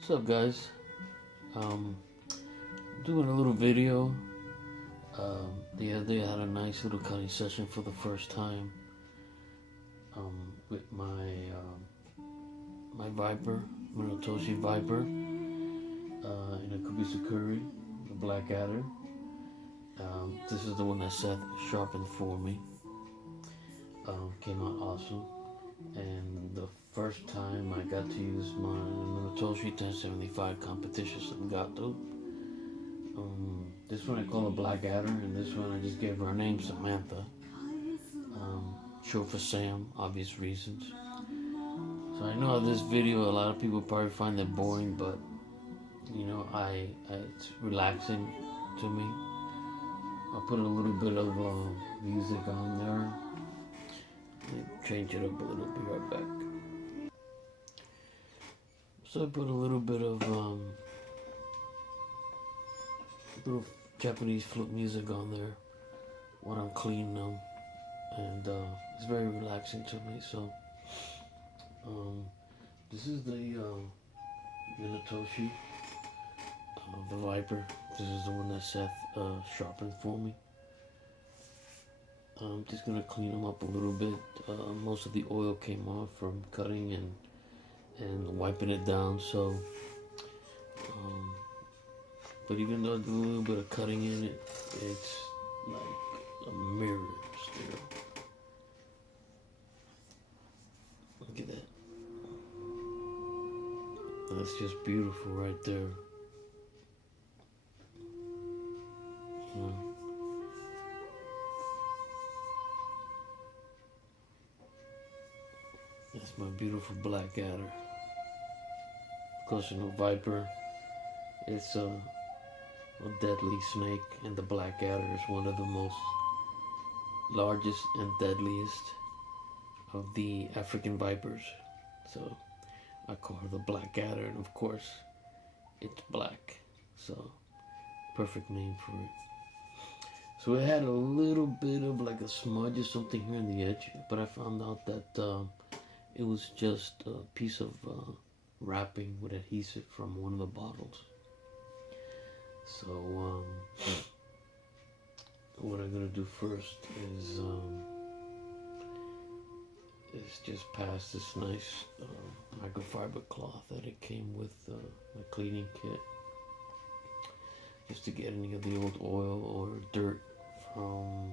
What's up, guys? Doing a little video. The other day I had a nice little cutting session for the first time with my Viper, Munetoshi Viper, in a Kubisakuri, the Black Adder. This is the one that Seth sharpened for me. Came out awesome. And the first time I got to use my Munetoshi 1075 competition Samgakdo. This one I call a Black Adder, and this one I just gave her name, Samantha. Short for Sam, obvious reasons. So I know this video, a lot of people probably find it boring, but you know, it's relaxing to me. I'll put a little bit of music on there. Change it up a little, be right back. So I put a little bit of little Japanese flute music on there when I'm cleaning them, and it's very relaxing to me. So this is the Munetoshi, the Viper. This is the one that Seth sharpened for me. I'm just gonna clean them up a little bit. Most of the oil came off from cutting and wiping it down. So, but even though I do a little bit of cutting in it, it's like a mirror still. Look at that. That's just beautiful right there. That's my beautiful Black Adder. Of course, you know, Viper, it's a deadly snake, and the Black Adder is one of the most largest and deadliest of the African vipers. So I call her the Black Adder, and of course, it's black. So perfect name for it. So it had a little bit of like a smudge or something here on the edge, but I found out that it was just a piece of wrapping with adhesive from one of the bottles. So what I'm gonna do first is just pass this nice microfiber cloth that it came with my cleaning kit, just to get any of the old oil or dirt from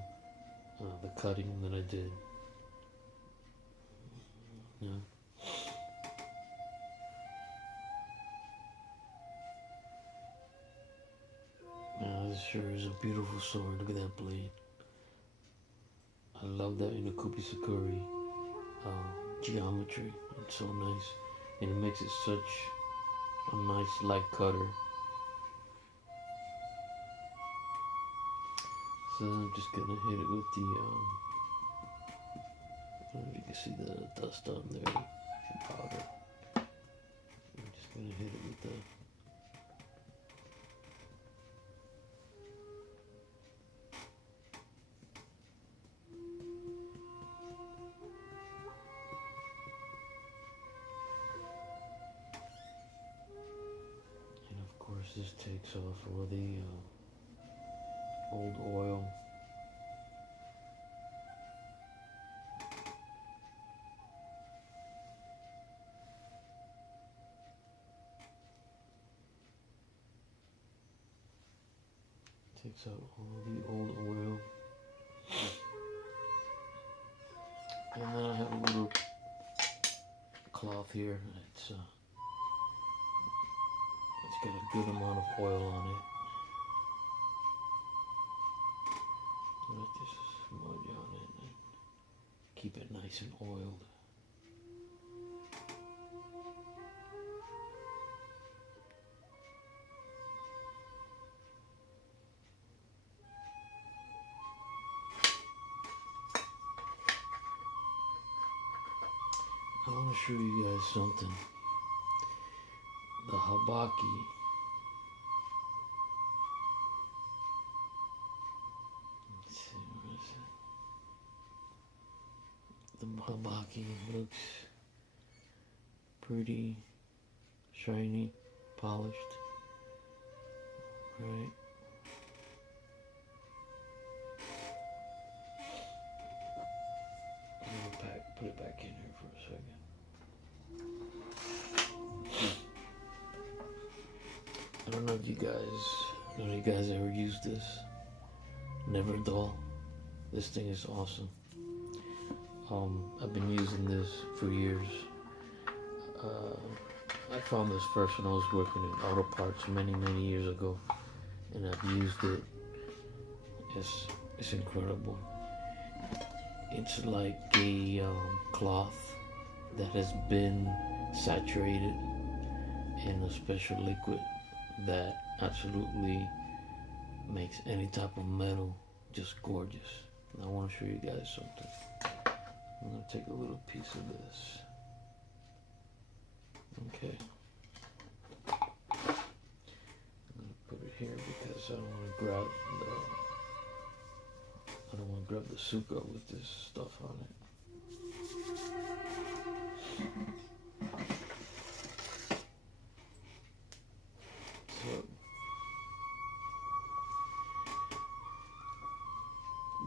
the cutting that I did. Yeah. This sure is a beautiful sword. Look at that blade. I love that Inakubi Sakuri geometry. It's so nice, and it makes it such a nice light cutter. So I'm just gonna hit it with the you can see the dust on there, some powder. I'm just gonna hit it with the and of course this takes off all the old oil. Takes out all the old oil. And then I have a little cloth here. It's got a good amount of oil on it. Let this smudge on it and keep it nice and oiled. I want to show you guys something. The habaki. Let's see, where is it? The habaki looks pretty shiny. polished. Right. I'm gonna put it back in here for a second. I don't know if you guys ever used this. Never dull. This thing is awesome. I've been using this for years. I found this first when I was working in auto parts many years ago, and I've used it. It's incredible. It's like a cloth that has been saturated in a special liquid that absolutely makes any type of metal just gorgeous. And I want to show you guys something. I'm going to take a little piece of this. Okay. I'm going to put it here because I don't want to grab the suka with this stuff on it. So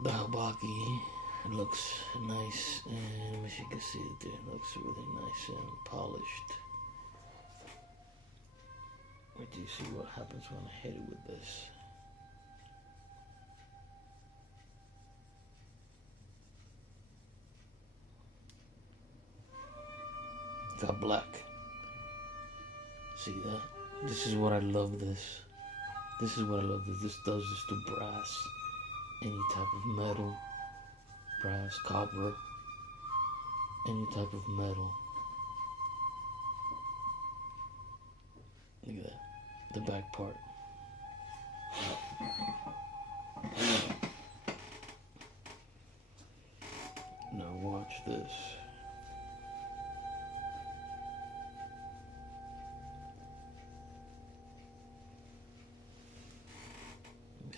the habaki, it looks nice, and as you can see it there, it looks really nice and polished. Wait till you see what happens when I hit it with this. Got black. See that? This is what I love this. This is what I love this. This does this to brass. Any type of metal. Brass, copper. Any type of metal. Look at that. The back part. Now watch this.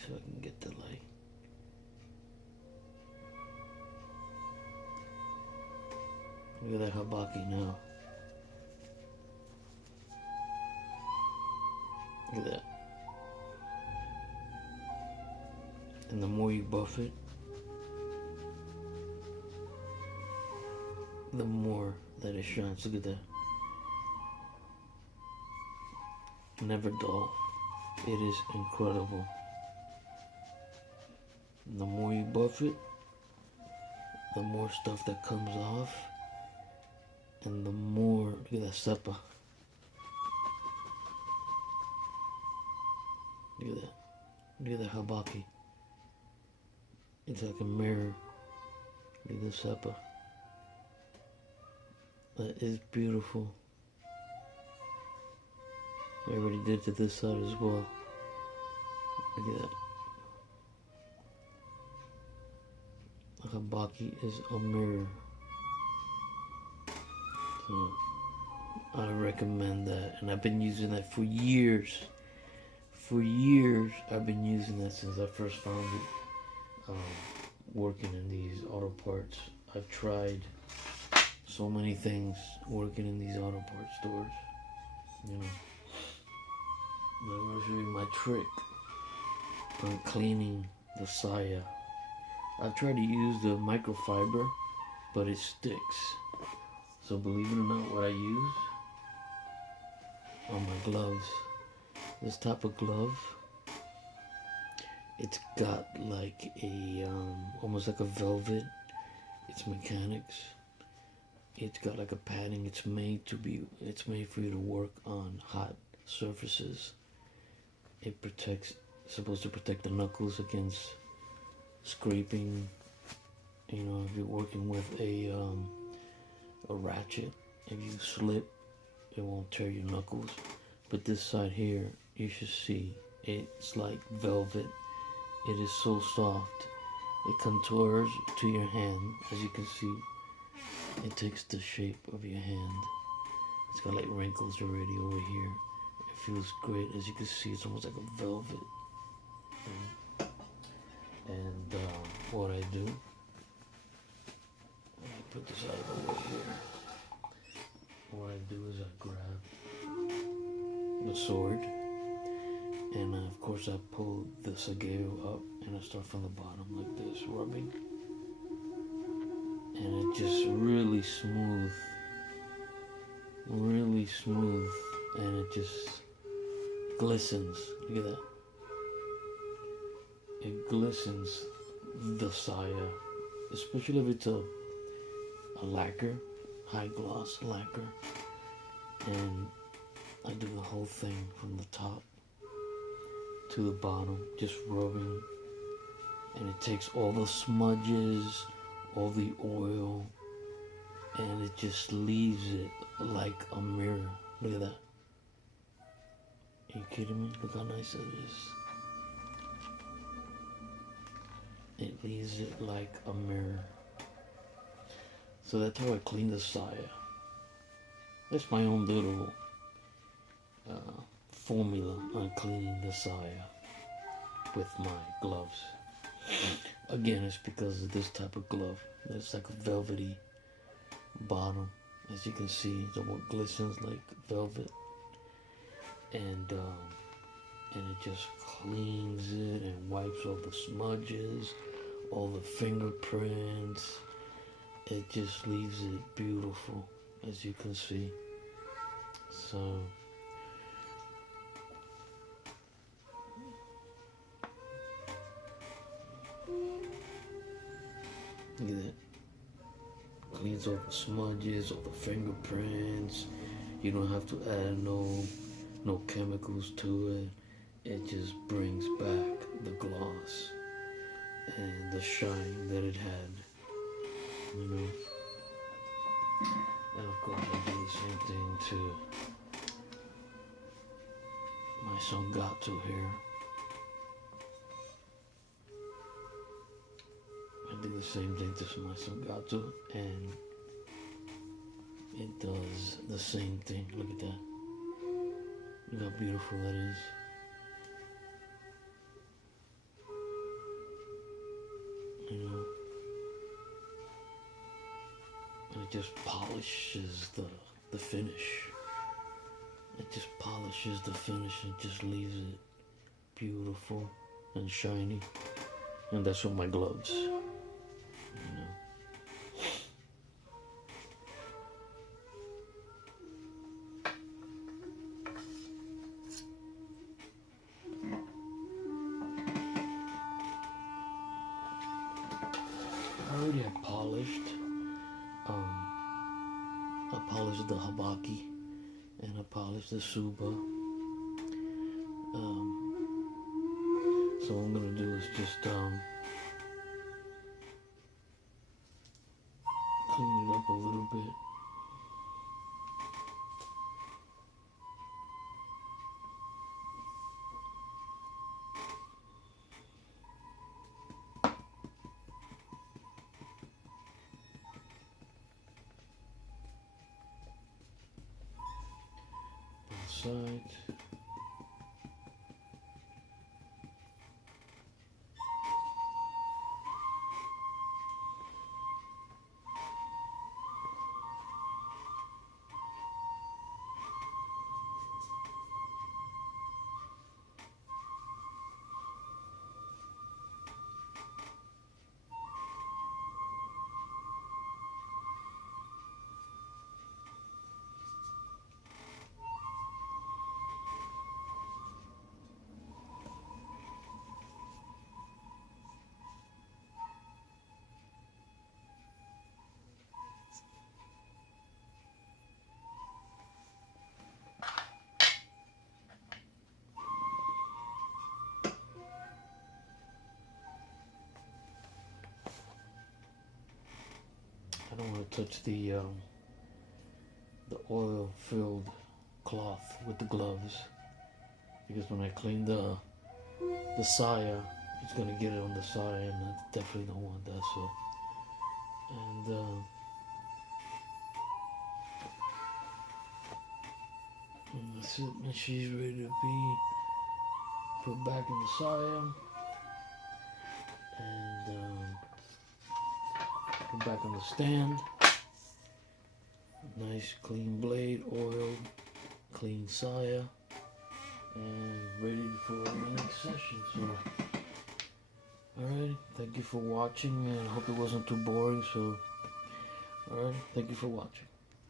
So I can get the light. Look at that habaki now. Look at that. And the more you buff it, the more that it shines. Look at that. Never dull. It is incredible. And the more you buff it, the more stuff that comes off, and the more, look at that seppa. Look at that. Look at that habaki. It's like a mirror. Look at the seppa. That is beautiful. I already did to this side as well. Look at that. The habaki is a mirror. So I recommend that, and I've been using that for years. For years, I've been using that since I first found it. Working in these auto parts, I've tried so many things working in these auto parts stores. You know, but I'm gonna show you my trick on cleaning the saya. I've tried to use the microfiber, but it sticks. So believe it or not, what I use on my gloves, this type of glove, it's got like a, almost like a velvet. It's mechanics. It's got like a padding. It's made for you to work on hot surfaces. It protects, it's supposed to protect the knuckles against scraping. You know, if you're working with a ratchet, if you slip, it won't tear your knuckles. But this side here, you should see, it's like velvet. It is so soft. It contours to your hand, as you can see. It takes the shape of your hand. It's got like wrinkles already over here. It feels great. As you can see, it's almost like a velvet. And what I do, let me put this out of the way here. What I do is I grab the a sword. And of course I pull the Samgakdo up and I start from the bottom like this, rubbing. And it just really smooth, and it just glistens. Look at that. It glistens the saya, especially if it's a lacquer, high gloss lacquer. And I do the whole thing from the top to the bottom, just rubbing, and it takes all the smudges, all the oil, and it just leaves it like a mirror. Look at that. Are you kidding me? Look how nice it is. It leaves it like a mirror. So that's how I clean the saya. That's my own little formula on cleaning the saya with my gloves. Again, it's because of this type of glove. It's like a velvety bottom. As you can see, the one glistens like velvet. And it just cleans it and wipes all the smudges, all the fingerprints. It just leaves it beautiful, as you can see. So look at that. Cleans all the smudges, all the fingerprints. You don't have to add no chemicals to it. It just brings back the gloss and the shine that it had, you know. And of course I do the same thing to my Samgakdo hair. I do the same thing to my Samgakdo, and it does the same thing. Look at that. Look how beautiful that is. You know? And it just polishes the finish. It just polishes the finish and just leaves it beautiful and shiny. And that's with my gloves. You know? I already have polished. I polished the habaki and I polished the suba. So what I'm gonna do is just clean it up a little bit. Both sides. I don't want to touch the oil-filled cloth with the gloves, because when I clean the saya, it's gonna get it on the saya, and I definitely don't want that. So, and that's it. And she's ready to be put back in the saya, and put back on the stand. Nice clean blade, oiled, clean saya. and ready for the next session. So, alright, thank you for watching, and I hope it wasn't too boring. So, alright, thank you for watching.